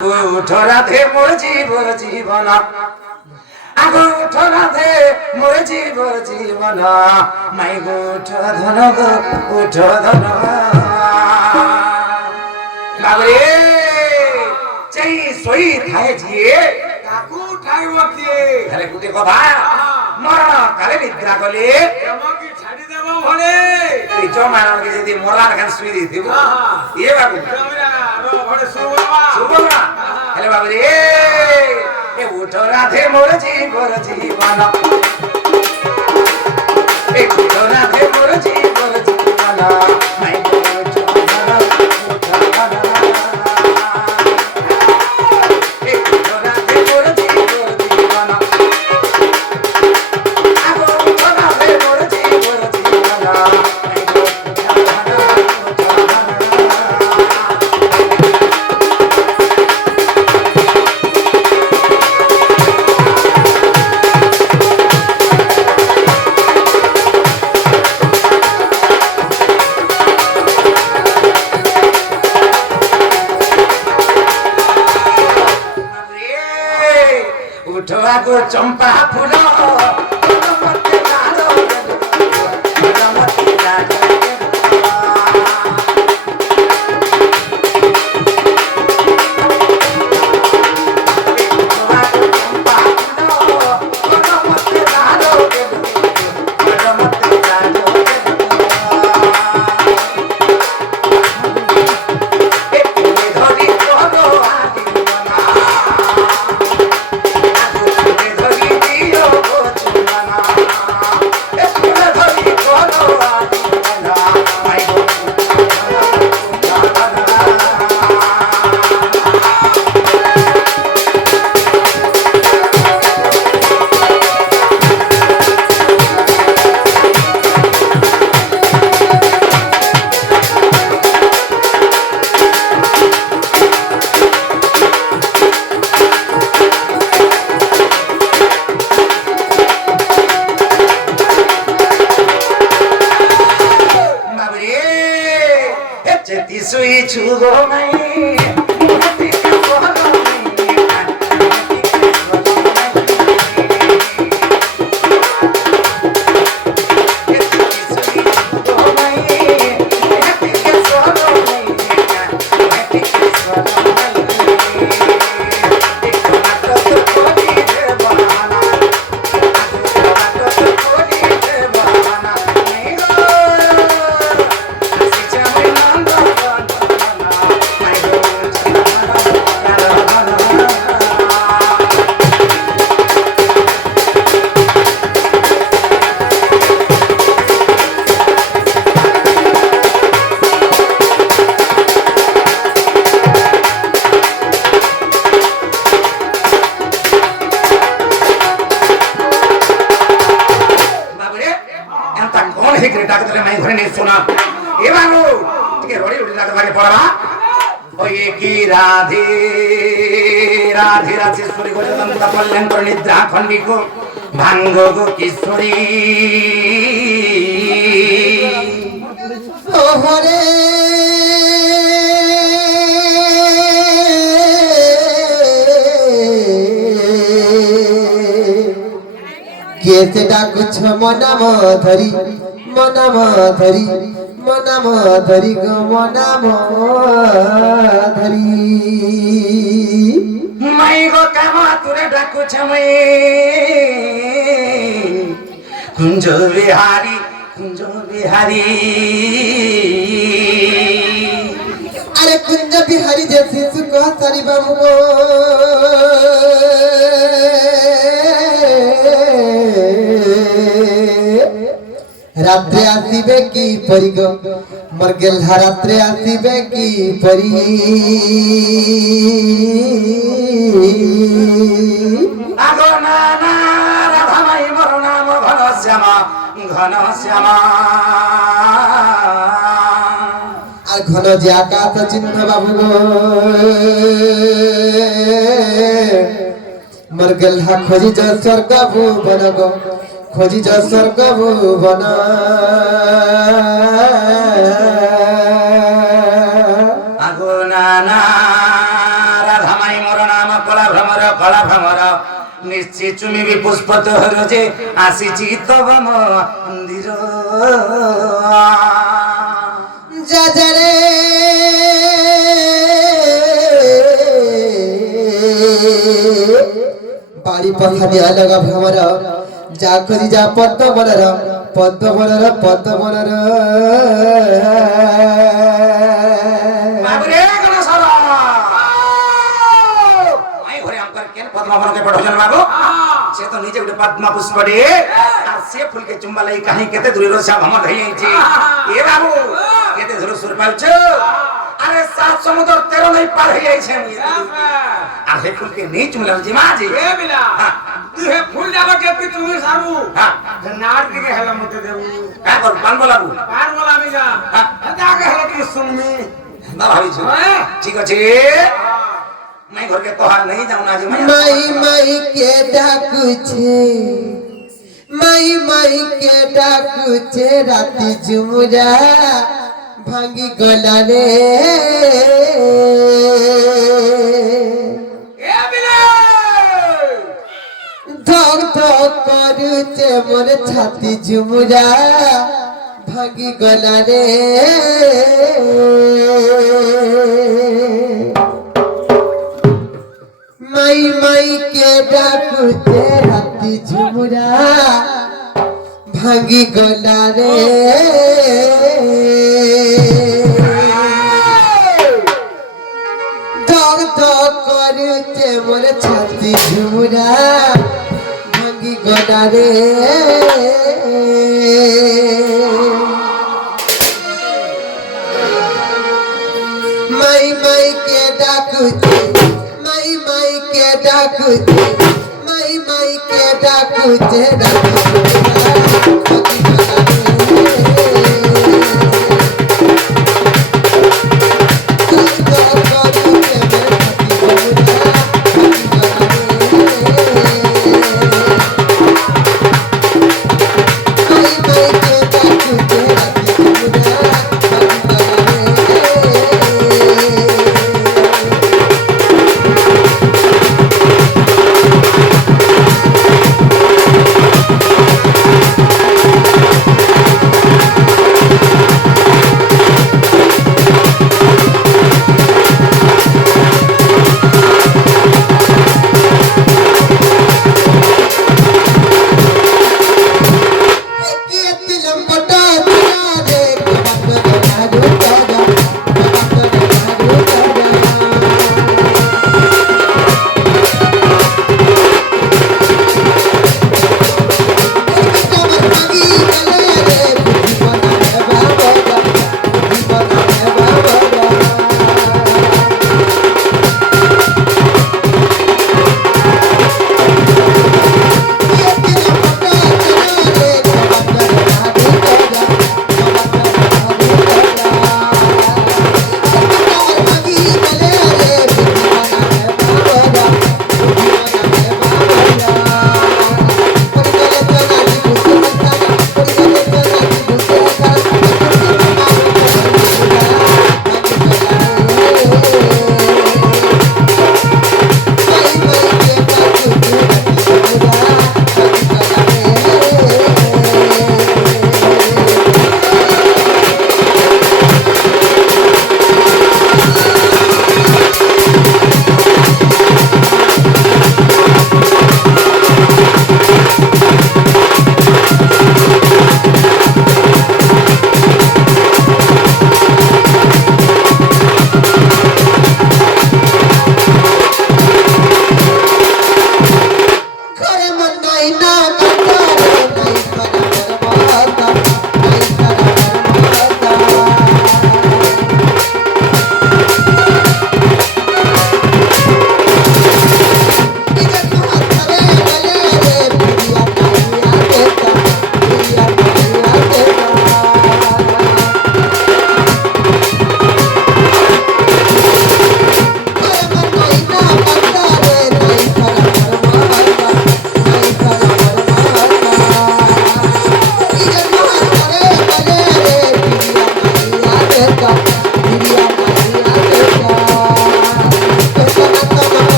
উঠো রাধে মোর জীবন আগো উঠো রাধে মোর জীবন মাই গো উঠো ধন গো উঠো ধন বাবরে চাই সই থায় জিয়ে কাকু ঠাই বকিয়ে আরে গুটে কথা মরণ কালে নিদ্রা গলে আমাকে ছাড়ি দেব ভলে এই জমানকে যদি মরার খান শুই দিই দিব এ বাবু আমরা রো ভলে সুবাবা সুবনা আরে বাবরে এ উঠো রাধে মোর জীবন এ উঠো রাধে মোর জীবন মাই গো উঠো ধন উঠো ধন এ উঠো রাধে মোর জীবন আগো উঠো রাধে মোর জীবন মাই গো উঠো ধন উঠো ধন উঠো আগো চম্পা ফুল সুই ছুগো মাই রাধে রাধে রাজেশ্বরী গজতন্ত্র কল্যাণকর নিদ্রা খণ্ডিক ভাঙ্গ গো কিশোরী ওহরে কেতে ডাকুছ মনাম ধরি মনাম ধরি মনাম ধরি গো মনাম ধরি মাই গো কামা তুরে ডাকুছ মই কুঞ্জ বিহারি আরে কুঞ্জ বিহারি যে শিশু কহতারি বাবু গো রাত্রে আসিবে কি পরি গো মর গেলহা রাত্রে আসিবে কি পরি আগো না না রাধা মাই মোর নাম ঘন শ্যামা আর ঘন যে আকাশ চিহ্ন বাবু গো মর গেলহা খোঁজিছ স্বর্গ ভুবন গো খোঁজিছ স্বর্গ ভুবন আগো না না রাধা মাই କଳା ଭ୍ରମର ନିଶ୍ଚି ଚୁମିବି ପୁଷ୍ପ ତୋର ଯେ ଆସିଛି ତବ ମନ୍ଦିର যাজারে বাড়ি পথা দিয়া লগা ভ্রমর যা করি যা পদ্মবনর পদ্মবনর পদ্মবনর বাবরে গণেশর মাই ঘরে আমকার কেন পদ্মবনকে পড়জন বাবু সে তো নিজে গোটে পদ্ম পুষ্পটি আর সে ফুলকে চুম্বা লাগি কাহি কেতে দূরের সা ভ্রমর হয়ে যাইছি এ বাবু কেতে ধরে সুর পাউছ আরে সাত সমুদ্র 13 নই পার হয়ে যাইছে আর হে ফুলকে নেই চুমলাম জি মাজি এ বিলা তুই হে ফুল যাবা কেপি তুমি সারু হ্যাঁ নার দিকে হেলা মতে দেবু কা কর পান বলাবু পার বলা আমি যা আগে হেলা কি শুনমি না ভাবিছো ঠিক আছে মাই ঘরকে কহার नहीं जाऊना जी মাই মাই কে ডাকুছে মাই মাই কে ডাকুছে রাতি ঝুমুরা ভাঙ্গি গলা রে এ বিলা ধক ধক করুছে মোর ছাতি ঝুমুরা ভাঙ্গি গলা রে মাই মাই কে ডাকুছে রাতি ঝুমুরা ভাঙ্গি গলা রে ধক ধক করুছে মোর ছাতি ঝুমুরা ভাঙ্গি গলা রে মাই মাই কে ডাকুছে মাই মাই কে ডাকুছে মাই মাই কে ডাকুছে রাতি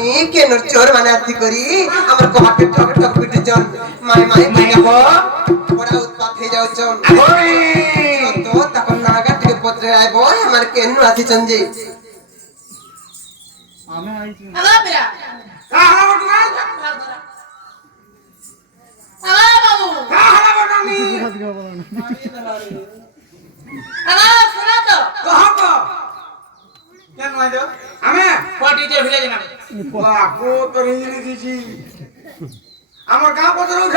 আপনি কেন চোর বানাতি করি আমার কোহাকে ঠক ঠক পিটে জন মাই মাই মাইয়া গো বড় উৎপাত হয়ে যাও জন ওই তো তখন নাগা থেকে পত্রে আইব আমার কেন আসি চঞ্জি আগা বেরা কাহলা বটুয়া আগা বাবু কাহলা বটনি আগা শোনা তো কহক কেন আইছো আমি পার্টিতে ভিলে জানা বাপু তোর হিলি দিছি আমার গাঁ পত্র উঠ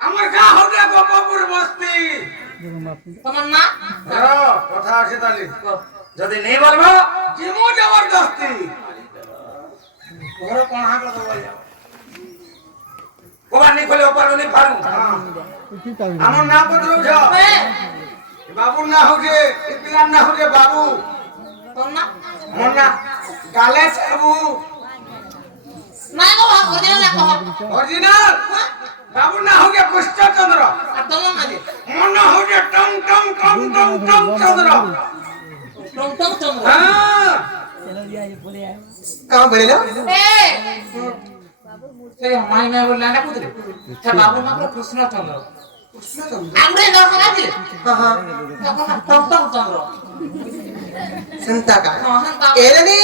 আমার গাঁ হতে গোপপুর বস্তি তোমার না কথা আছে তাহলে যদি নেই বলবো জিমো জবরদস্তি ঘর কোন হাঁক তো বল কোবার নি খোলে ওপার নি ফারু আমার না পত্র উঠ বাবুর না হচ্ছে এই পিলার না হচ্ছে বাবু তোর না আমার না গালে চাবু না গো ভাগ করে না কহ অরিজিনাল বাবুর না হচ্ছে কৃষ্ণচন্দ্র আর তোমার না যে আমার না হচ্ছে টং টং টং টং টং চন্দ্র টং টং চন্দ্র হ্যাঁ কাম বলে না এ সে মাই না বললা না পুত্র তা বাবু না কৃষ্ণ চন্দ্র আমরা দরকার আছে হ্যাঁ তখন টং টং চন্দ্র চিন্তা কা হ্যাঁ এলেনি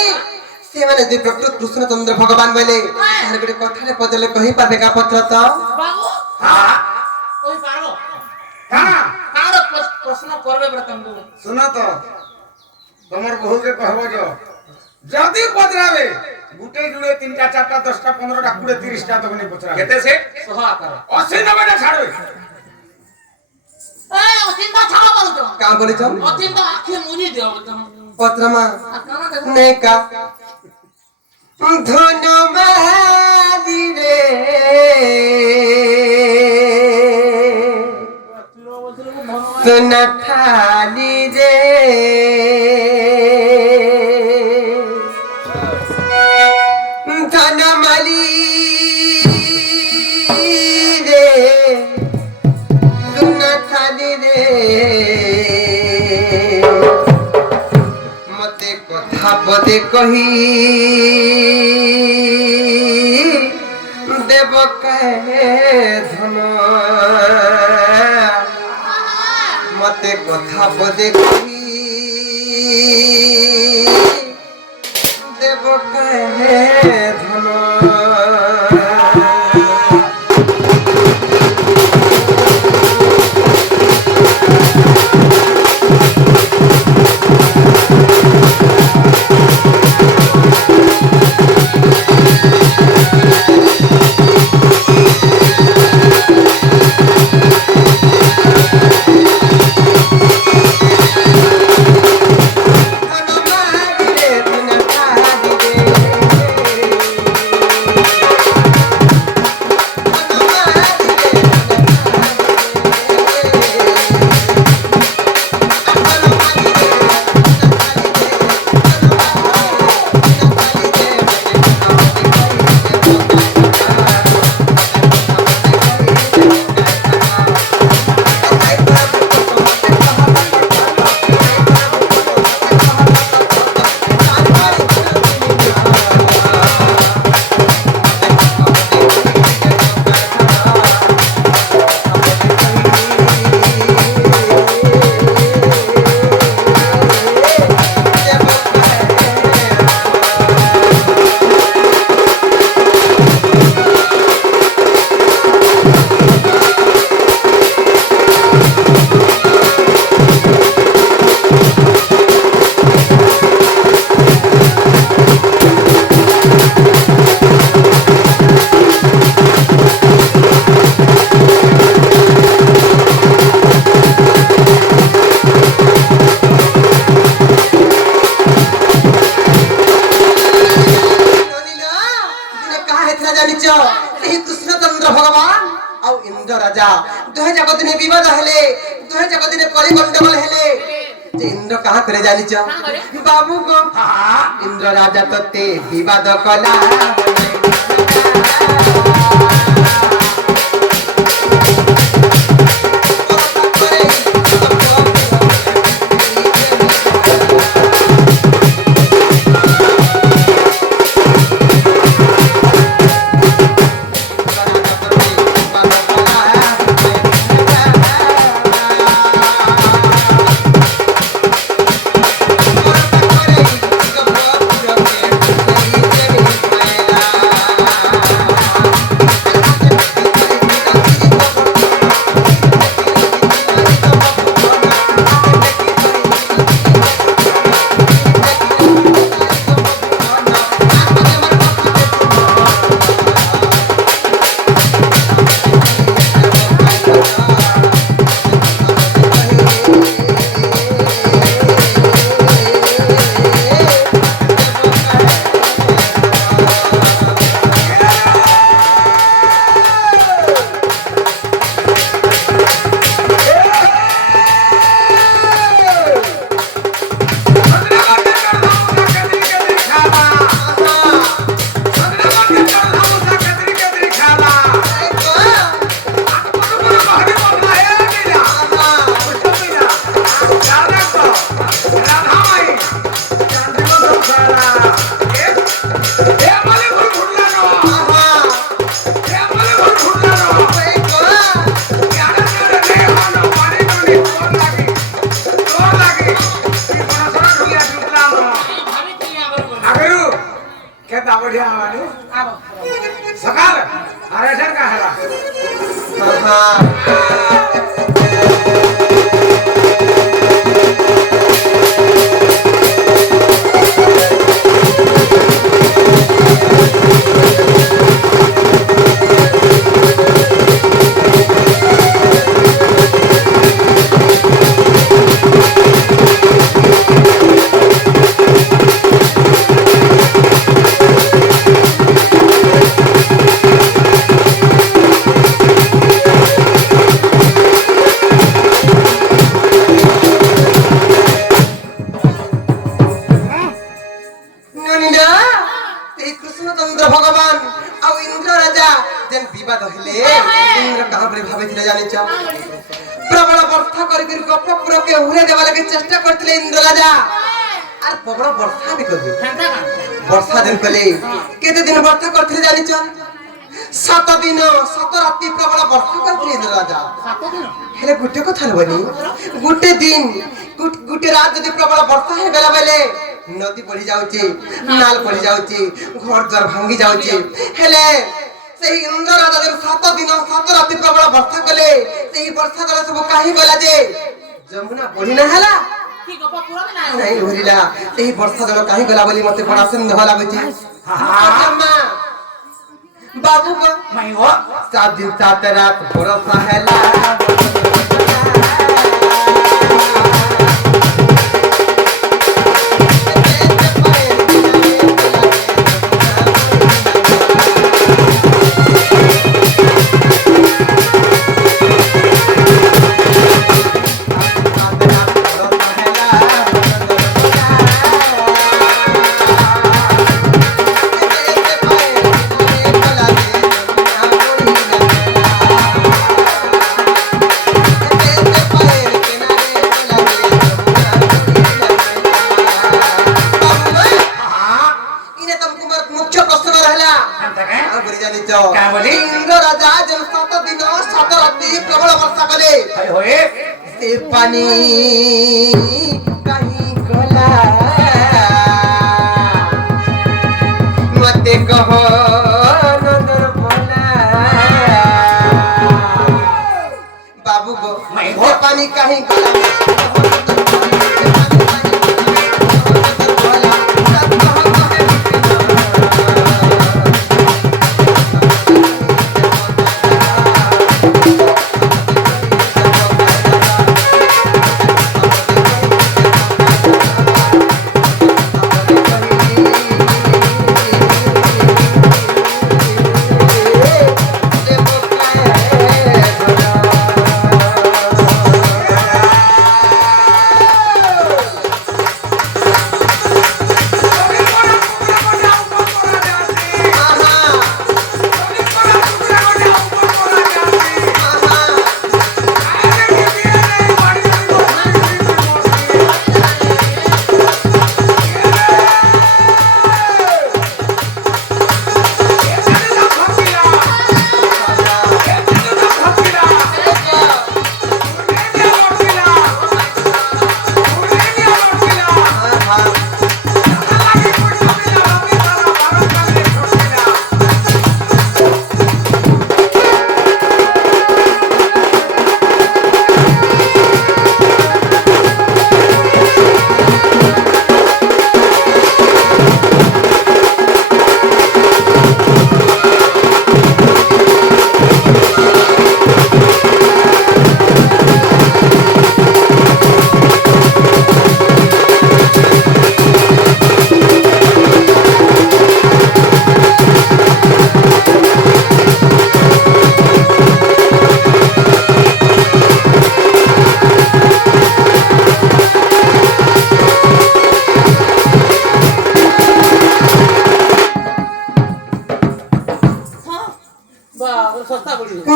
ସେମାନେ ଦୁଇ ପ୍ରକୃତ କୃଷ୍ଣଚନ୍ଦ୍ର ଭଗବାନ ବୋଇଲେ ତାର ଗୋଟେ କଥାରେ ପଦେଲେ କହିପାରିବେ କା ପତ୍ର ତ বাবু হ্যাঁ ওই পারো হ্যাঁ কাঁড় প্রশ্ন করবে বড় তমকু শুনো তো তোমার বহুকে কহব যদি পচরাবে গুটে জুড়ে 3টা 4টা 10টা 15টা 20 30টা তখন পচরাবে কেতে সে সহ আকার 80 90টা ছাড়বে এ অচিন্তা ছাড়া বলো তো କା ବୋଲିଛ অচিন্তা আখি মুজি দিও তো ପତ୍रमा আর কানা দেখো ନେ କା ଧନ ବାହାରିରେ ସୁନା ଥାଲିରେ ଧନ ମାଲି ରେ ସୁନା ଥାଲିରେ মতে কথা পদে কহি দেব কাহে ধন মতে কথা পদে কহি দেব কাহে ধন କୃଷ୍ଣଚନ୍ଦ୍ର ଭଗବାନ ଆଉ ଇନ୍ଦ୍ର ରାଜା ଦୁହେଁ ଯାକ ଦିନେ ବିବାଦ ହେଲେ ଦୁହେଁ ଯାକ ଦିନେ କଳି ଗଣ୍ଡଗୋଳ ହେଲେ ଯେ ଇନ୍ଦ୍ର କାହା করে জানিছ বাবু গো ইন্দ্র রাজা ততে বিবাদ কলা दा बढ़िया आवानी आबो सकाल अरे सर का हला ননিনা এই কৃষ্ণচন্দ্র ভগবান আর ইন্দ্র রাজা যেন বিবাদ হইলে ইন্দ্র কাহাপরে ভাবিছিল জানিছ প্রবল বর্ষা করি গপপুরকে উড়ে দেওয়া লাগে চেষ্টা করছিলে ইন্দ্র রাজা আর প্রবল বর্ষা বি করবে বর্ষা যেন কলে কেতে দিন বর্ষা করছিলে জানিছ 7 দিন 7 রাতি প্রবল বর্ষা করছিলে ইন্দ্র রাজা হেলে গুটে কথা হবনি গুটে দিন গুটে রাত যদি প্রবল বর্ষা হয়ে গেলা বেলে নদী পড়ি যাଉଛି নাল পড়ি যাଉଛି ঘর দ্বার ভাঙ্গি যাଉଛି হেলে সেই ইন্দ্র রাজা যে 7 দিন 7 রাতি প্রবল বর্ষা কলে সেই বর্ষা জল সব কাহি গলা যে যমুনা বড়ি না হেলা কি গপ পুরা নাই নাই ভরিলা সেই বর্ষা জল কাহি গলা বলি মতে বড় সন্দেহ লাগুଛି আম্মা বাবু গো मैं वो 7 दिन 7 রাত বর্ষা হেলা क्या बोली? इंद्र राजा जन 7 दिन 7 राति प्रबल वर्षा कले भाई होए से पानी कहीं गला मते कहो नंदर भोला बाबू गो मैं से पानी कहीं गला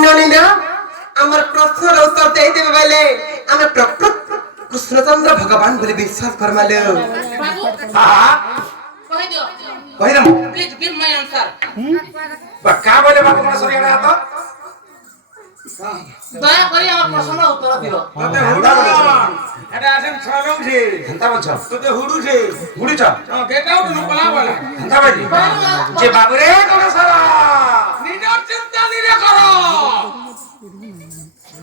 ননিনা আমার প্রশ্নের উত্তর দেই দেবে বলে আমরা প্রকৃত কৃষ্ণচন্দ্র ভগবান বলে বিশ্বাস করমালো बाबू हाँ कहि दियो कही दम प्लीज गिव माय आंसर क्या बोले बाबू मैं सुनिए ना तो দয়া করে আমার প্রশ্নের উত্তর দিও তোতে হুড়ু এটা আছেন ছলম ছে হেন্তা বলছ তোতে হুড়ু ছে বুড়িছ গেট আউট নো বলা বলা হেন্তা বাজি যে বাবুরে কোন সারা নিজের চিন্তা নিজে করো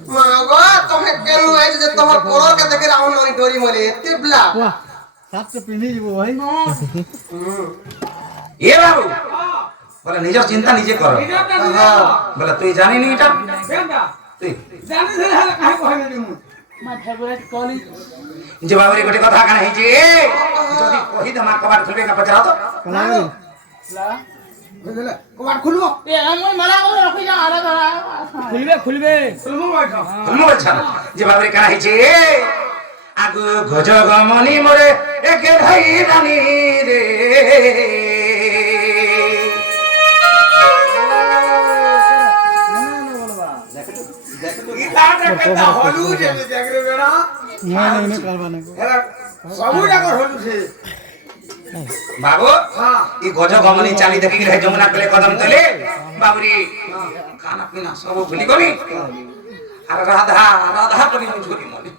মা গো তুমি কেন আইছো যে তোমার করর কে দেখে রাউন্ড নই ডরি মলে এতেবলা সাতটা পিন্ধি যাব ভাই এ বাবু বলে নিজের চিন্তা নিজে কর নিজেরটা নিজে বলে তুই জানিনি এটা কেনটা তুই জানি ধরে হালে কাহে কহে দিমু মাই ফেভারিট কলিগ যে বাবুরে গোটে কথা কানে হইছে যদি কহি দে মা কবাট খুলবে না পচরা তো বুঝলে কবার খুলবো এ আমি মারা করে রাখি যা আরে খুলবে খুলবে খুলবো বাইঠো তুমি বলছ যে বাবুরে কানে হইছে আগু গজ গমনি মোরে একে ভাই রানী রে গীতাটা কেতা হলু যে দেখরে বেড়া না না না করবা না এরা সবু জায়গা হলু ছে বাবু হ্যাঁ এই গজ গমনি চালি দেখি রে যমুনা পেলে কদম তলে বাবুরি খানা পিনা সব ভুলি গলি আর রাধা রাধা করি ঝুরি মনে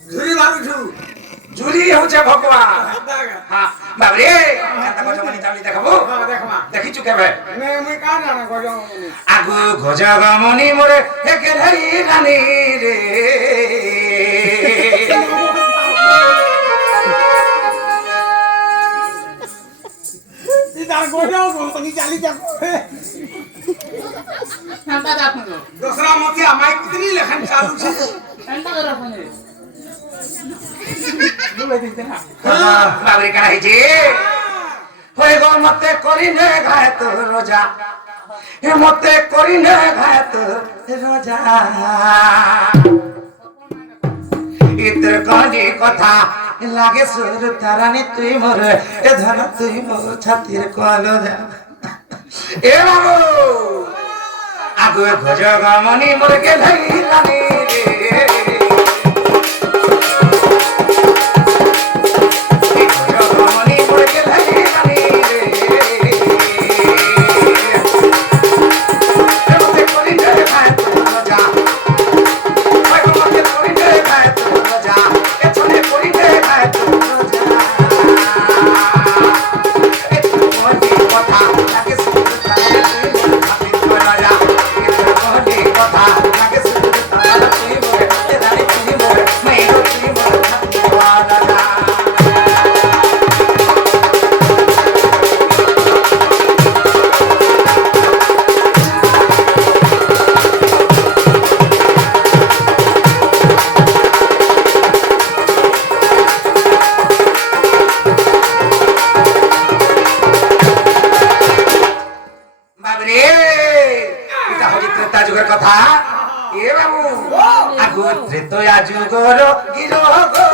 ঝুরি মারুছু ঝুরি হচ্ছে ভগবান দাদা হ্যাঁ বাবরে কান্তা গজ গমনি চালি দেখাবো দেখমা দেখিছু কেবে মুই কা জানা গজম আগু গজ গমনি মোরে একে ধরি রানী রে তার গজম কোম্পানি চালি যাবো হাঁটা দেখুন দোসরা মতে আমায় কিতনি লেখান চালু ছে হাঁটা করে রাখুন বাবরে কানা হইছে হয়ে গো মতে করিনে গায় তো রোজা এ মতে করিনে গায় তো রোজা ইতর কলি কথা লাগে সুর তারানি তুই মোর এ ধর তুই মোর ছাতির কলো যা এ বাবু আগু ভজ গমনি মোর কে ধইলানি রে বাবরে এটা হচ্ছে ত্রেতা যুগের কথা এ বাবু আগু ত্রেতয়া যুগর গিরো গো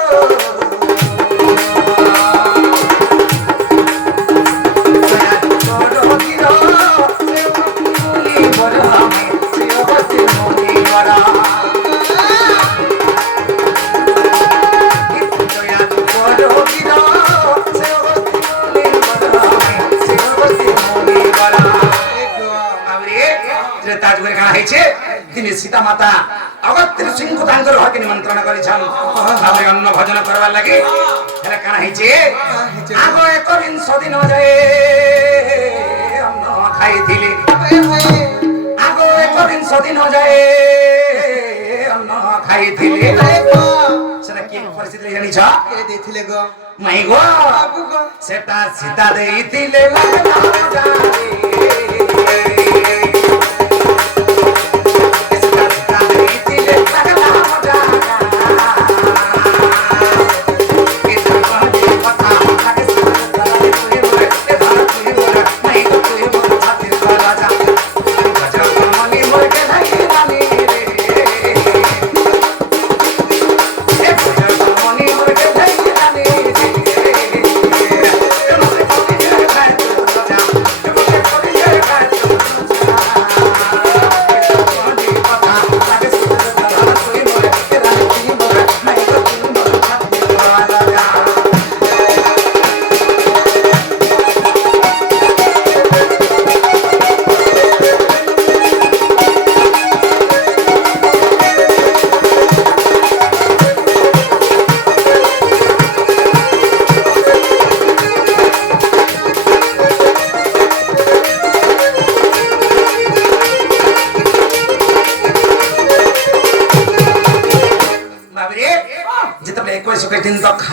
তিনি সীতা মাতা অগত্যের সিংহ তাঙ্কর হকে নিমন্ত্রণ করেছেন তারপরে অন্ন ভোজন করবার লাগে এটা কানা হয়েছে আগ একবিংশ দিন যায় অন্ন খাইଥିଲେ আগ একবিংশ দিন যায় অন্ন খাইଥିଲେ সেটা কি পরিস্থিতি জানিছ কে দিছিলে গো মাই গো বাবু গো সেটা সীতা দেইଥିଲେ লাগলা যায়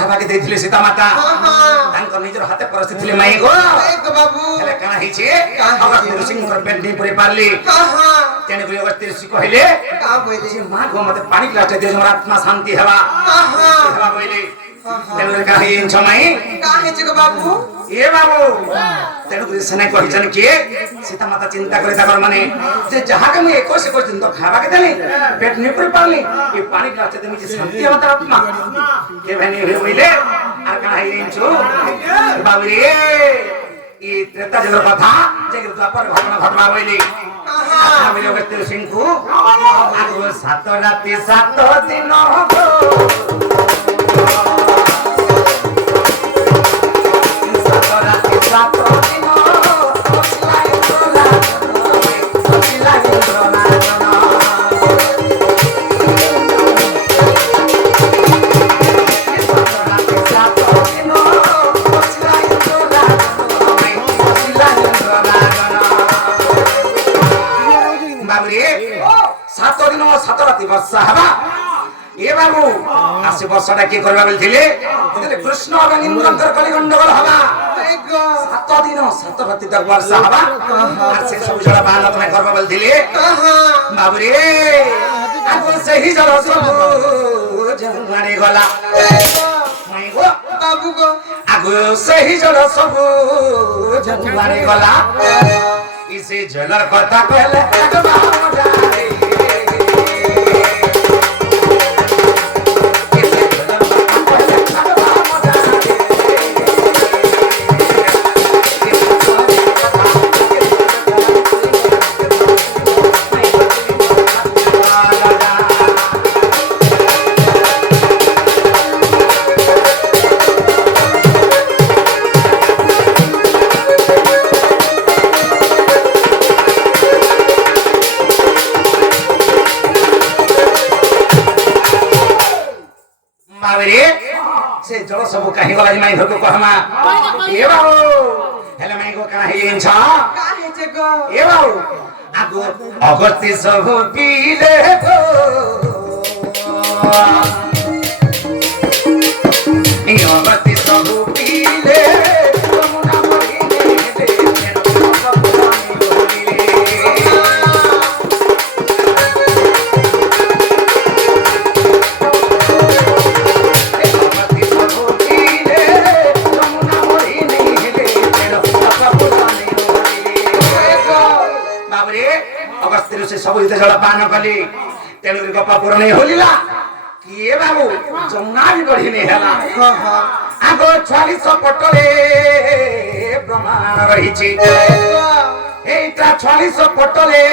ଖାଇବାକେ ଦେଇଥିଲେ ସୀତା ମାତା ତାଙ୍କ ନିଜର ହାତେ ପରସ୍ତି ଥିଲେ ମାଇ ଗো ଏକ ବାବୁ ହେଲେ କାଣା ହେଇଛି ଅଗସ୍ତ୍ୟ ଋଷିଙ୍କର ପେଟ ନେଇ ପରି ପାରିଲି ତେଣୁ କରି ଅଗସ୍ତ୍ୟ ଋଷି କହିଲେ କା କହିଲେ ଯେ ମା ଗো ମତେ ପାଣି ଗ୍ଲାସଟେ ଦିଅ ମୋର ଆତ୍ମା ଶାନ୍ତି ହେବା ହେବା କହିଲେ ତେଣୁ କରି କାଣା ହେଇଛ ମାଇ କା ହେଇଛି ଗো ବାବୁ ଏ ବାବୁ ତେଣୁ କରି ସେନେ କହିଛନ୍ କିଏ ସୀତା ମାତା ଚିନ୍ତା করে ତାଙ୍କର ମାନେ ଯେ ଯାହାକେ ମୁଁ 21 ଦିନ ତ ଖାଇବାକେ ଦେଲି ପେଟ ନେଇ ପରି ପାରିଲି ଏ ପାଣି ଗ୍ଲାସଟେ ଦେମି ଯେ ଶାନ୍ତି ହେବା ତାର ଆତ୍ମା के भनी हुए बोले आ कना ही रेंचो बाबरी ई त्रेता जगर कथा जे द्वापर घटना घटवा बोली आहा बोले अगस्त्य सिंह को आगो 7 राति 7 दिन हो 7 राति 7 दिन वर्षा हवा ए बाबू आसे वर्षाटा के करबा बोलथिले तेरे कृष्ण और इंद्रंकर कली गंडगोल हवा 7 दिन 7 राति तक वर्षा हवा और से सब जड़ा बांध अपने करबा बोलथिले बाबू रे आगो सही जड़ सब जंगलाने गला मई गो बाबू गो आगो सही जड़ सब जंगलाने गला इसे जलर कथा कहले आगवा मोडारे से जल सब कहीं गला माई घर को कहमा ए बाबू हेले माई को कना हेइन छ का हेजे गो ए बाबू आगो अगस्त्य सब पीले गो ए अगस्त्य सब पीले मुना मरिले दे सब पानी बोलिले से सब इते जल पान कली तेणु गपा पूरण होलिला किए बाबू जमुना भी बढ़ी नहीं हला आगो 40 पटले प्रमाण रहिछि एटा 40 पटले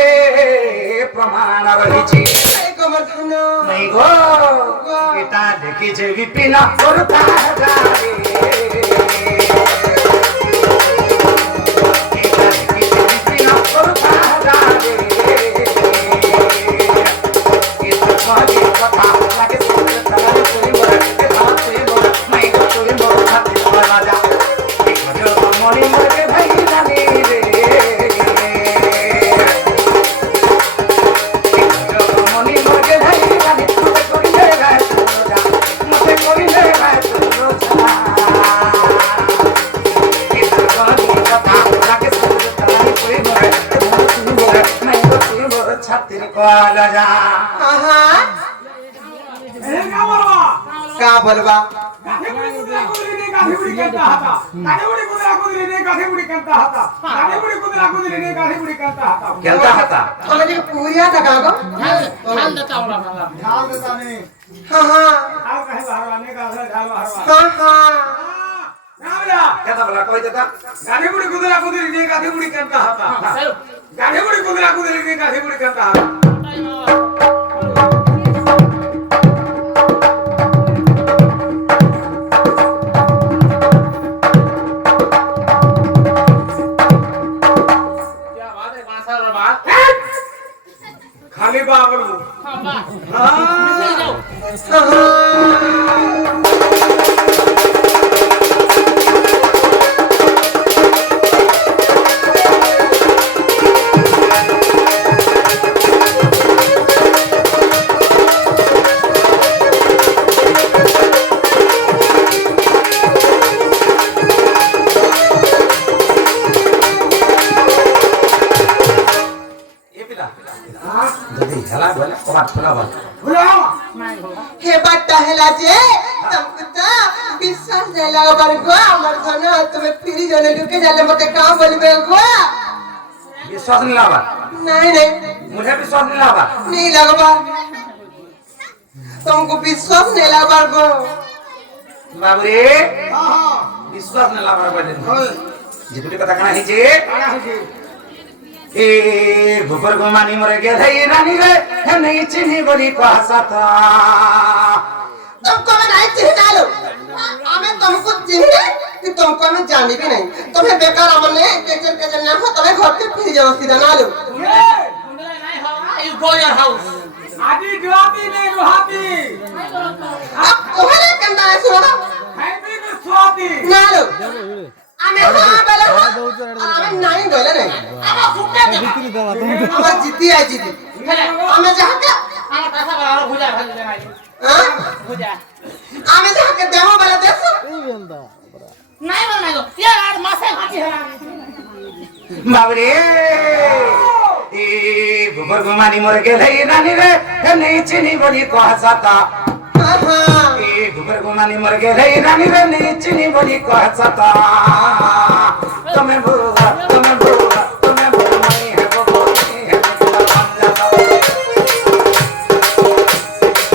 प्रमाण रहिछि एक मथन नहीं गो एटा देखि जे विपिन करता रे एटा देखि जे विपिन करता रे कथा लागे सुन तला तुई मोर के धाम तुई मोर मैं को तुई मोर खातिर राजा एक जो मनी मोर के भाई जानी रे एक जो मनी मोर के भाई जानी मते कोई ले गाय जा मते कोई ले गाय जा इस कथा लागे सुन तला तुई मोर मैं को तुई मोर छातिर को राजा का बोलबा गाथे बुडी कुदरा कुदरी ने गाथे बुडी करता हाता गाथे बुडी कुदरा कुदरी ने गाथे बुडी करता हाता गाथे बुडी कुदरा कुदरी ने गाथे बुडी करता हाता केलता हता हमारे पूरिया था का गो ढाल देता हूं बाबा ढाल देता ने हां हां हां कहे बाहरवाने का ढाल बाहरवा हां हां रामला केता बोला कोई देता गाथे बुडी कुदरा कुदरी ने गाथे बुडी करता हाता चलो गाथे बुडी कुदरा कुदरी ने गाथे बुडी करता हाता खाली बाबू हां बा हां जाओ पाठ फुला बात भुला हे बात हेला जे तुमको तो विश्वास नहीं लगा बार को हमर धन तुम्हें फिर जने लुके जाले मते काम बोलबे को विश्वास नहीं लावा नहीं नहीं मुझे विश्वास नहीं लावा नहीं लगवा तुमको विश्वास नहीं लगा को बाबू रे हां विश्वास नहीं लावा बदे हां जितुटी कथा कना है जे आया है जी ए गोबर गोमानी मरे गेलै रानी रे हे नहीं चिन्ही बोली कहसता तुमको मैं नहीं चिन्ह लो हमें तुमको चिन्ह कि तुमको मैं जानी भी नहीं तुम्हें बेकार हमने केचर नाम हो तुम्हें घर के फिर जाओ सीधा ना लो ये गुंडला नाही हवा यू गो योर हाउस आदि गुवाती नहीं गुवाती अब तुम्हारे कंधा है सुनो है भी गुवाती ना लो हमें कहां बोले हमें नहीं बोले नहीं आमा फुटे दे ভিতরে দেওয়া তুমি हमें जीती है जीती हमें जहाँ का आमा पैसा बड़ा भुजा भाजी देनाई हाँ भुजा हमें जहाँ के देवो बोले देखो এই বেন্দা नाही बोल नाही गो यार मासे भाजी है बाबू रे ए गोबर गोमानी मरे गेलै रानी रे हे नहीं चिन्ही बोली कहसता हाँ हाँ ए गोबर गोमानी मरे गेलै रानी रे नहीं चिन्ही बोली कहसता तुम्हें भूला मैं है वो बोली है तुम्हारा बन जाता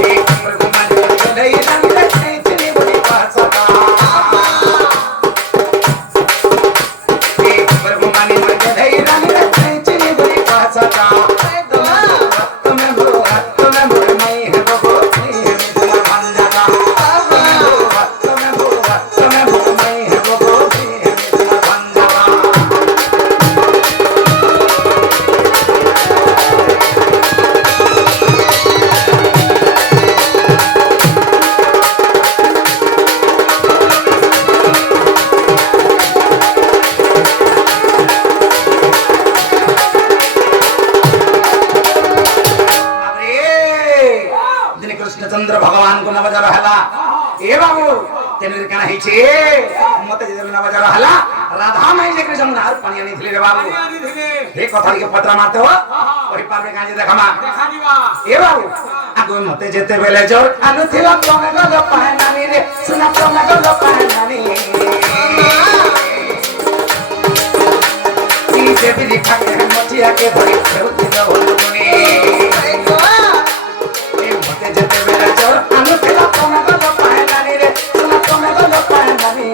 ए गोबर गोमानी मरे गेलै रानी रे नहीं चिन्ही बोली कहसता ए गोबर गोमानी मरे गेलै रानी रे नहीं चिन्ही बोली कहसता तुम्हें भूला मैं है वो बोली है तुम्हारा बन जाता तुम्हें भूला मैं है वो बोली है तुम्हारा बन जाता दिन कृष्णचंद्र भगवान को नवजा रहला ए बाबू तेने कना है छे मते जे नवजा रहला राधा माई जे कृष्ण हार पानी आनी थले रे बाबू आदि थे हे कथा के पत्रा मारते हो ओही पार में गाजे देखमा देखा दीवा ए बाबू आगो मते जेते बेले जोर आनु थिला तमे गलो पाहनानी रे सुना तमे गलो पाहनानी ई देवी लिखा के मचिया के भरी खेउती न होलुनी मते जेते बेले जोर आनु थिला तमे गलो पाहनानी रे सुना तमे गलो पाहनानी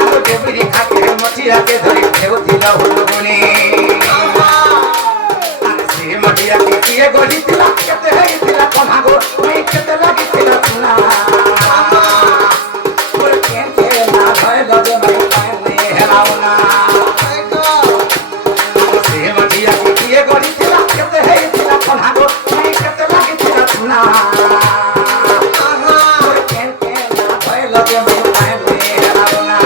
आगो देवी लिखा के मचिया के भरी खेउती न होलुनी से मटिया के किए गोली तिला केते है तिला कोनागो मैं केते लगी तिला सुना और केते ना भय लगे मैं पाए हेलाउना से मटिया के किए गोली तिला केते है तिला कोनागो मैं केते लगी तिला सुना और केते ना भय लगे मैं पाए हेलाउना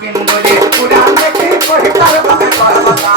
पिंगोले उड़ान देखे कोई तार बके कहबता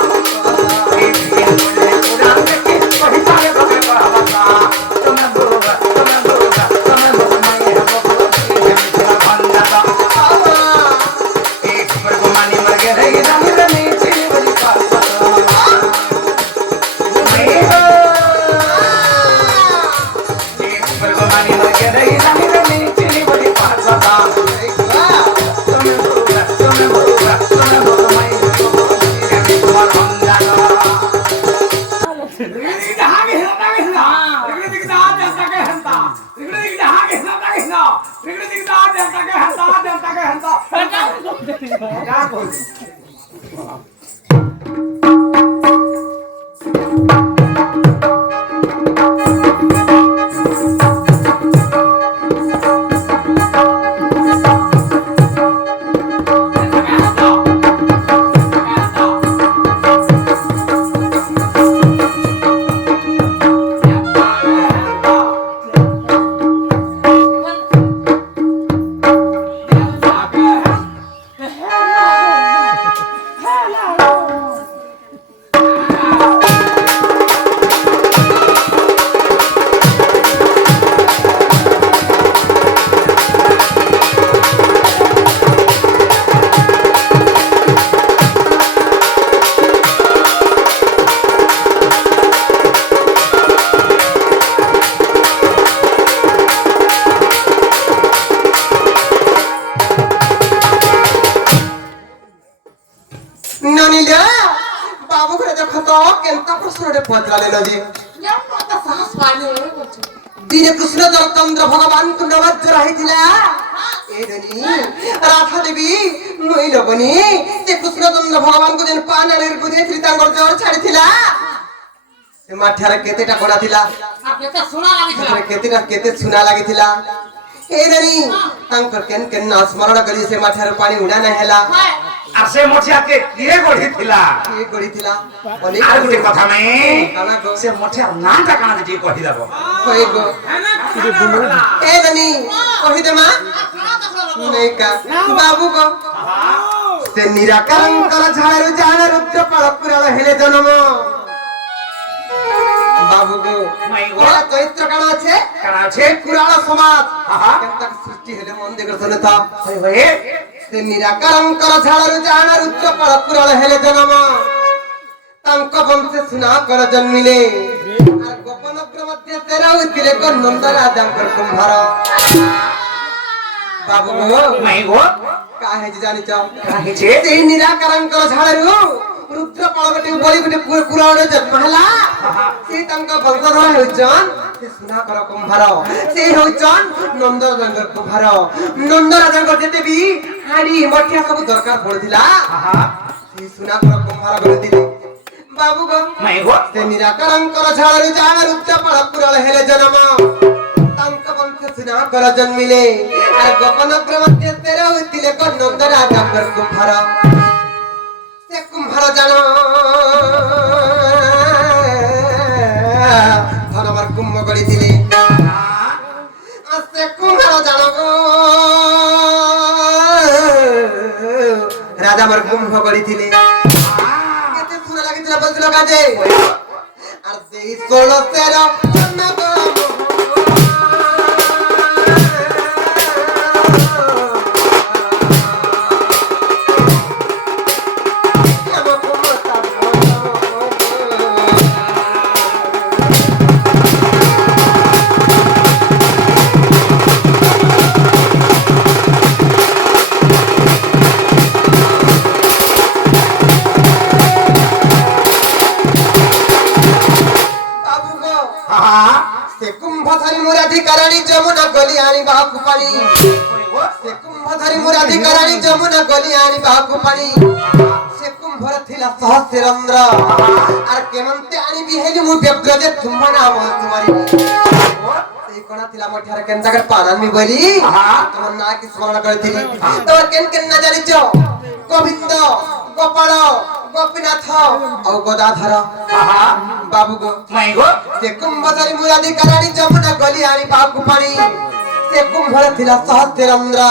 তো কেনতা প্রশ্নটা পচরালে লজি যেমন মত সাহস পানি হয়ে গেছে দিনে কৃষ্ণচন্দ্র ভগবানଙ୍କୁ নবাজ্য ରହିଥିଲା ଏଇଦିନି ରାଧା ଦେବୀ ନଇଲବନି ସେ କୃଷ୍ଣଚନ୍ଦ୍ର ଭଗବାନଙ୍କୁ ଯେନ୍ ପାନାରେ ବୁଝେଇଥିଲି ତାଙ୍କର ଜ୍ୱର ଛାଡ଼ିଥିଲା ସେ ମାଠିଆରେ କେତେଟା କଣା ଥିଲା আর কেতে শোনা লাগিছিল କେତେ ସୁନା ଲାଗିଥିଲା ଏଇଦିନି ତାଙ୍କର କେନ୍ କେନ୍ ନା ସ୍ମରଣ କରି ସେ ମାଠିଆରେ ପାଣି ଉଡ଼ା ନା ହେଲା আর সে মঠিয়াকে কিয়ে গড়িছিলা କିଏ ଗড়ିଥିଲା আর গোটে কথা নাই কানা গো সে মঠিয়ার নামটা কানা যে কহি দেব কই গো ଏଇଦିନି କହିଦେମା ନେଇ କା ବାବୁ ଗো ସେ ନିରାକାରଙ୍କର ଝାଳରୁ ଜାଣ ରୁଦ୍ର ପାଳପୁରାଳ ହେଲେ ଜନମ ବାବୁ ଗো মাই গো ওরা চরিত্র কাণ আছে কানা আছে কুরাଳ সমাজ আহা। কেনতা সৃষ্টি হেলে মন দেখে শুনে তা হই হই ସେ ନିରାକାରଙ୍କର ଝାଳରୁ ଜାଣ ରୁଦ୍ର ପାଳପୁରାଳ ହେଲେ ଜନମ ତାଙ୍କ ବଂଶେ ସୁନା କର ଜନ୍ମିଲେ আর ଗୋପନଗ୍ର ମଧ୍ୟ ତେରା ହୋଇଥିଲେ ନନ୍ଦ ରାଜାଙ୍କର କୁମ୍ଭାର ବାବୁ ଗো মাই গো କାହା ହେଇଛି ଜାଣିଛ কাহিছে ସେଇ ନିରାକାରଙ୍କର ଝାଳରୁ ରୁଦ୍ର ପାଳଗଟି ବଳି ଗୋଟେ ପୁରାଣ ଜନ୍ମ ହେଲା ସେ ତାଙ୍କ ବଂଶଧର ହେଉଛନ୍ ସେ ସୁନାକର କୁମ୍ଭାର ସେ ହେଉଛନ୍ ନନ୍ଦ ରାଜାଙ୍କର କୁମ୍ଭାର ନନ୍ଦ ରାଜାଙ୍କ ଯେତେ ବି ହାଡି ମଠିଆ ସବୁ ଦରକାର ପଡୁଥିଲା ସେ ସୁନାକର କୁମ୍ଭାର କରିଥିଲେ ବାବୁ ଗো মাই গো ସେ ନିରାକାରଙ୍କର ଝାଳରୁ ଜାଣ ରୁଦ୍ର ପାଳପୁରାଳ ହେଲେ ଜନମ ତାଙ୍କ ବଂଶ ସୁନାକର ଜନ୍ମିଲେ আর ଗୋପନଗ୍ର ମଧ୍ୟ ତେର ହୋଇଥିଲେ ନନ୍ଦ ରାଜାଙ୍କର କୁମ୍ଭାର ସେ କୁମ୍ଭାର ଜାଣ ଧନବାର କୁମ୍ଭ କରିଥିଲେ ସେ କୁମ୍ଭାର ଜାଣ ରାଜାବାର କୁମ୍ଭ କରିଥିଲେ କେତେ ସୁନା ଲାଗିଥିଲା ବସିଲ କାଜେ আর ସେଇ 16 ଜନ୍ମ ସେ କୁମ୍ଭ ଧରି ମୁରାଧିକାରାଣୀ ଯମୁନା ଗଲି ଆଣିବାକୁ ପାଣି ସେ କୁମ୍ଭ ଧରି ମୁରାଧିକାରାଣୀ ଯମୁନା ଗଲି ଆଣିବାକୁ ପାଣି ସେ କୁମ୍ଭର ଥିଲା ସହସ୍ରନ୍ଦ୍ର আর କେମନ୍ତେ ଆଣିବି ହେଲି ମୁଁ ବ୍ୟଗ୍ର ଯେ ତୁମ୍ଭ ନାମ ତୁମରି ସେଇ କଣା ଥିଲା ମଠିଆରେ କେନ୍ତାକର ପାନାମି ବୋଲି তোমার না কি স্মরণ କରିଥିଲି তোমার কেন না জানিছ গোবিন্দ গোপাল গোপীনাথ ଆଉ গদাধর বাবু গো মাই গো ସେ କୁମ୍ଭ ଧରି ମୁରାଧିକାରାଣୀ ଯମୁନା ଗଲି ଆଣିବାକୁ ପାଣି ସେ କୁମ୍ଭର ଥିଲା ସହସ୍ରନ୍ଦ୍ର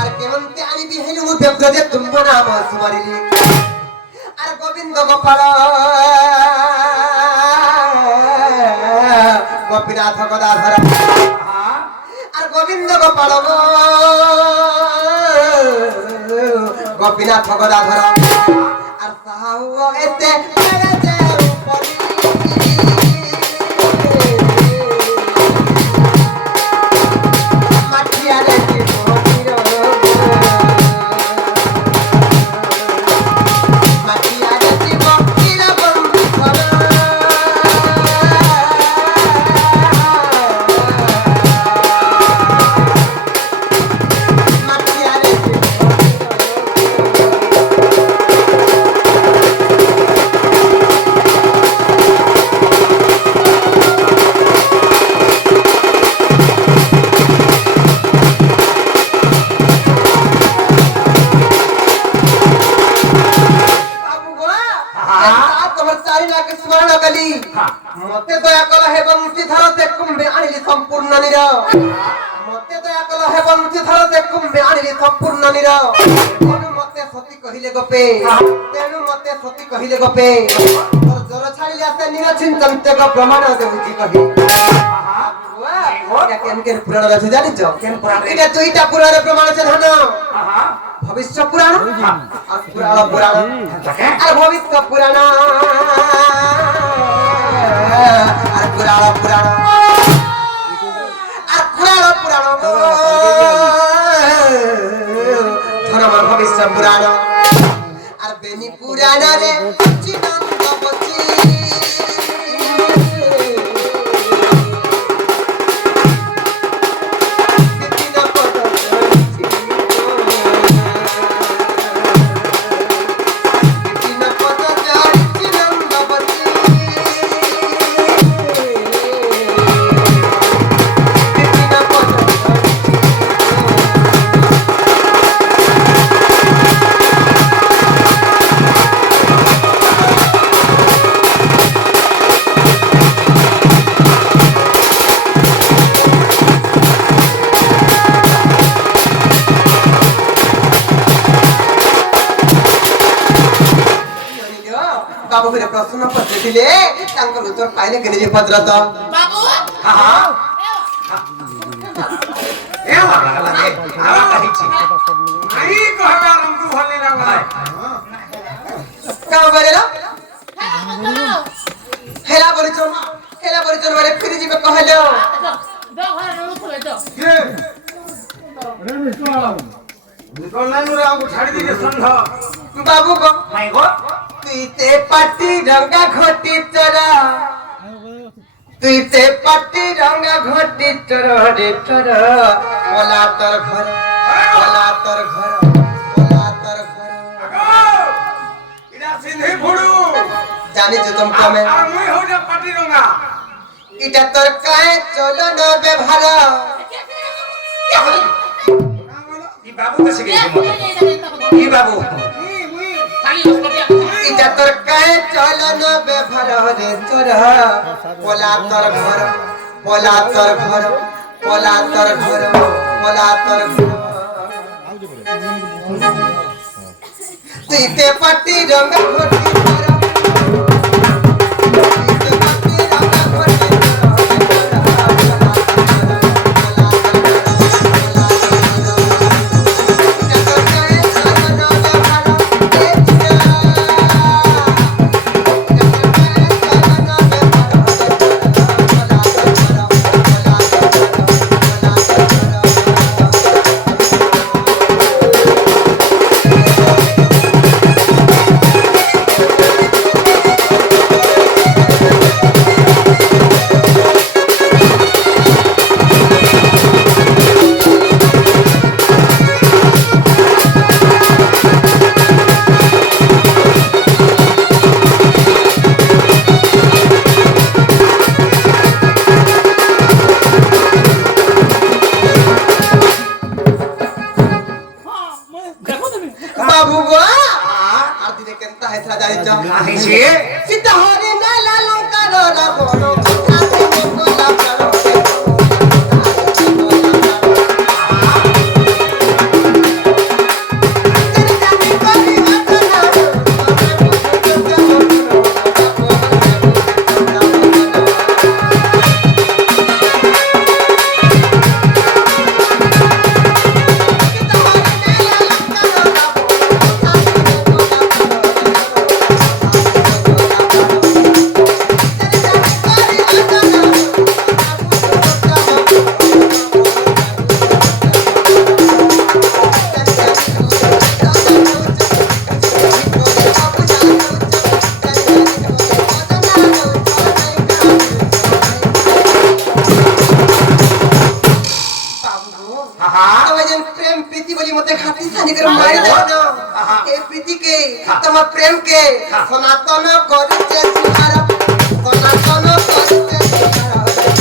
আর କେମନ୍ତେ ଆଣିବି ହେଲି ମୁଁ ବ୍ୟଗ୍ର ଯେ ତୁମ୍ଭ ନାମ ସ୍ମରିଲି আর গোবিন্দ গোপাল গোপীনাথ গদাধর আর গোবিন্দ গোপাল গোপীনাথ গদাধর আর সাহু এতে মতে দয়া কল হে বংশী ধর তে কুম্ভে আনিলি সম্পূর্ণ নির মতে দয়া কল হে বংশী ধর তে কুম্ভে আনিলি সম্পূর্ণ নির তেণু মতে সতী কহিলে গোপে তেণু মতে সতী কহিলে গোপে তোর জ্বর ছাড়িলে আসে নিরচিন্তন্তে প্রমাণ দেউছি কহি এটা কেন পুরাণ আছে জানিছ কেন পুরাণ এটা দুইটা পুরাণে প্রমাণ আছে ধন ভবিষ্য পুরাণ আর পুরাণ আর ভবিষ্য পুরাণ আর পুরাণ আর পুরাণ ধনমর ভবিষ্য পুরাণ আর বেনি পুরাণরে চিনন্দ বচি ପ୍ରଶ୍ନ ପଚାରିଥିଲେ ତାଙ୍କର ଉତ୍ତର ପାଇଲେ କେନେ ଯେ ଭଦ୍ରତ ବାବୁ ହଁ ହଁ ଏ ବାବା ଲାଗେ ଆବା କହିଛି ନାଇଁ କହିବା ଆମକୁ ଭଲ ନାଇଁ ଲାଗଲା କାମ କରିଲ ହ୍ୟାଲୋ ହେଲା ପରିଚୟ ମାନେ ଫିରି ଯିବେ କହିଲେ ଦ ଘରେ ରହୁଥିଲେ ତ କିଏ ନିକଲ ନାଇଁ ରେ ଆମକୁ ଛାଡି ଦେଇଛେ ଷଣ୍ଢ ବାବୁ କ ମାଇ ଗো তুই তে পাটি রঙা ঘটি তোরা তুই তে পাটি রঙা ঘটি তোর রে তোর পলা তোর ঘর পলা তোর ঘর পলা তোর ঘর ইটা সিন্ধি ফুড়ু জানি যে তুমি কমে আর মুই হউছে পাটি রঙা এটা তোর কায়ে চলো না ব্যবহার ই বাবু তো শিখেছে মতে ই বাবু এটা তোর কায়ে চলো না ব্যবহার রে তোর পলা তোর ঘর পলা তোর ঘর পলা তোর ঘর পলা তোর ঘর তুই তে পাটি রঙা ঘটি তোর বাবু গো আর দিনে কেনতা হেসরা জানিছ কাহিছে সীতা হরে না লালু কালো রাবণ কাছে গোলা কালো प्रेम प्रीति बोली मते खाती सानी कर मारी देनो ए प्रीति के तम प्रेम के सनातन करिते सुधार सनातन करिते सुधार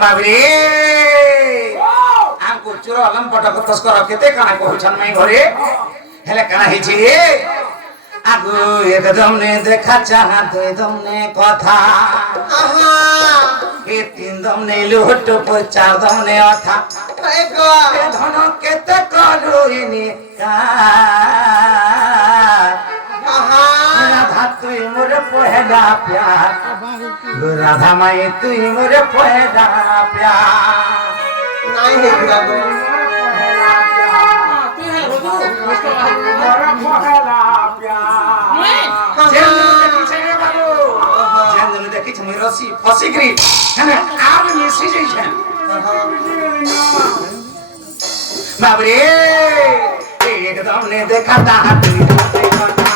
बाबरे हमको चुरो अलम पटक तस्कर केते काना कहछन मै घरे हेले काना हिछि आगु एकदम ने देखा चाहा एकदम ने कथा आहा ए तीन दम ने लुट पर चार दम ने अथा ए गो ए धन केते करू इनी का आहा राधा तुई मोरे पहला प्यार राधा माई तुई मोरे पहला प्यार নাই হে বাবু देखी रसी फसिक्री आर मिसी जाइछन बाबरे एकदम ने देखा था तुझे देखा था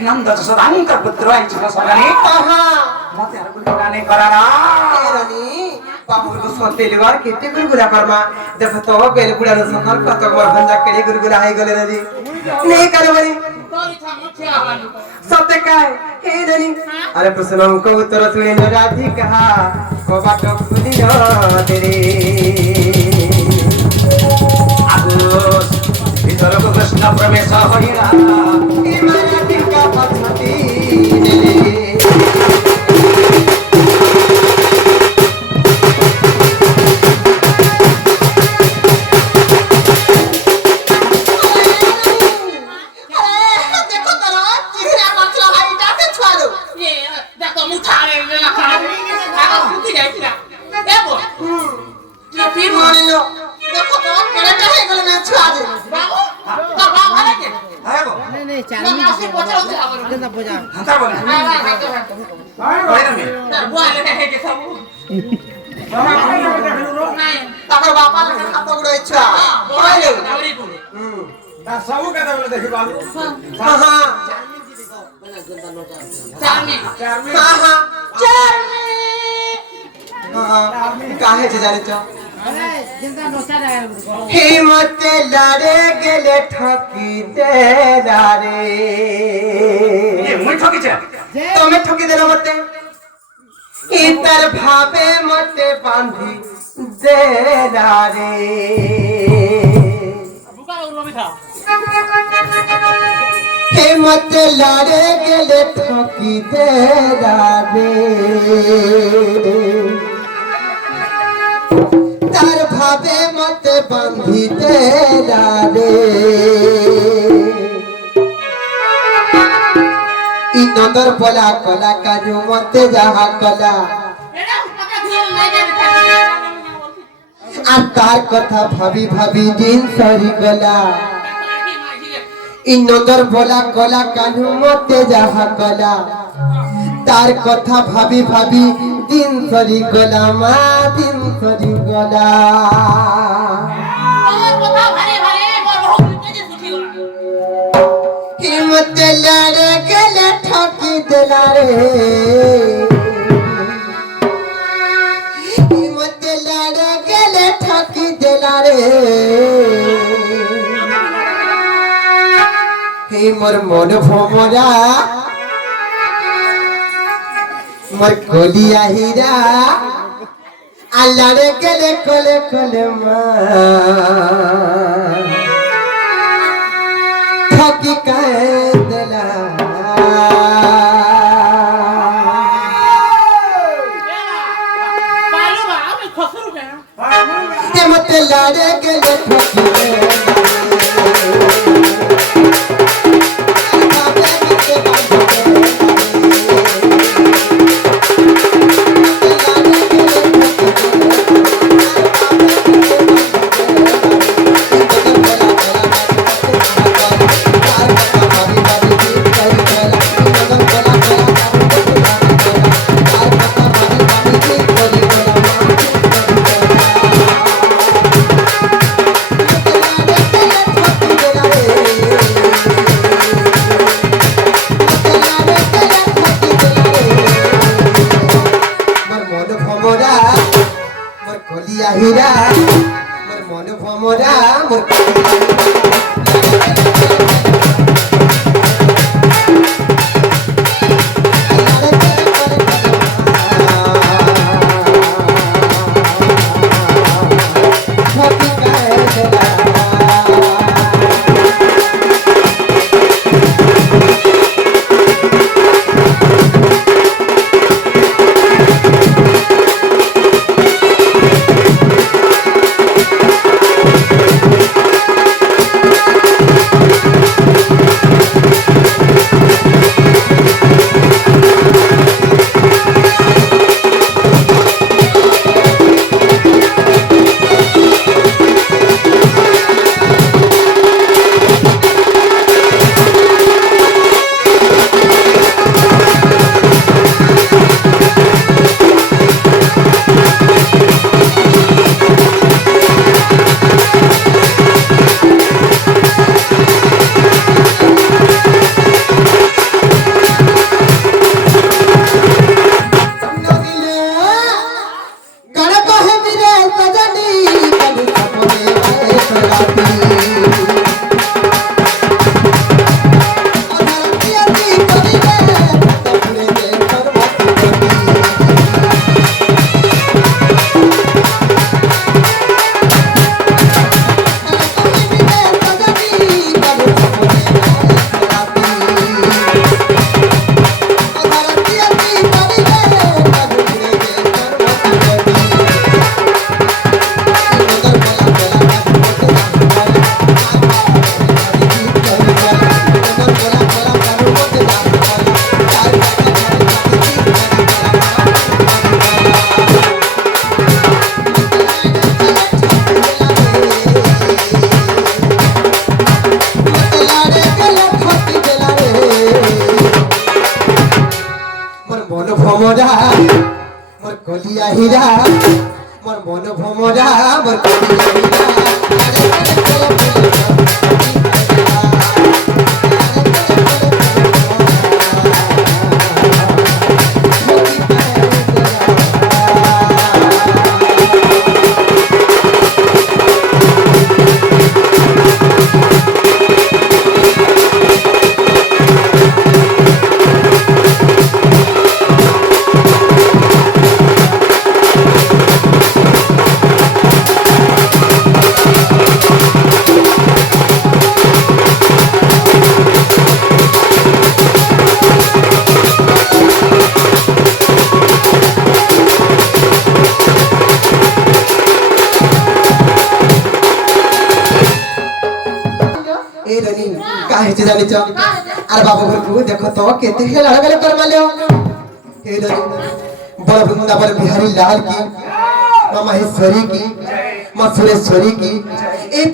नंद सुधांकर पुत्र आई छ सगानी मते हरु गुलाने करारा रानी बाबू को सोते लिवार केते गुरगुला करमा देख तो बेल बुड़ा न सकल कत मोर भंजा केड़े गुरगुला हाई गले रे नहीं करबनी तोरी था मुछे आवानी सत्य काय हे रानी अरे प्रश्न को उत्तर सुने न राधी कहा को बाटो खुदी न तेरे आगो भीतर को कृष्ण प्रवेश होइरा ई माया का पथती ने हंता बोले ताकर बापा ने हाथ पकड़ो इच्छा बोले ता सबु के बोले देखि बाबू हां हां काहे से जाने छ हिम्मत लड़े गेले ठकी दे रे ये मुई ठकी छे तुम्हें ठकी देना मते इतर भावे मते बांधी दे रे हिम्मत लड़े गेले ठकी दे रे तार भावे मते बांधी दे रे इ नंदर बोला कला काजू मते जहा कला আর তার কথা ভাবি ভাবি দিন সরি গলা इ नंदर बोला कला काजू मते जहा कला तार কথা ভাবি ভাবি দিন সরি গলা মা দিন সরি গলা हिम्मत लड़े गले ठकी दिला रे हिम्मत लड़े गले ठकी दिला रे हे मोर मन भोमरा मोर कोलिया हीरा आ लड़े गले कोले कोले मां ठकी कह दिला मत लड़े गले ठकी ভমরা মোর কলিয়া হীরা মোর মন ভমরা মোর কলিয়া হীরা ए रनी काहे से जानी चा अरे बाबू घर को देखो तो केते हे लड़गले कर मालियो ए रनी बड़ वृंदावन बिहारी लाल की मां महेश्वरी की मां सुरेश्वरी की ए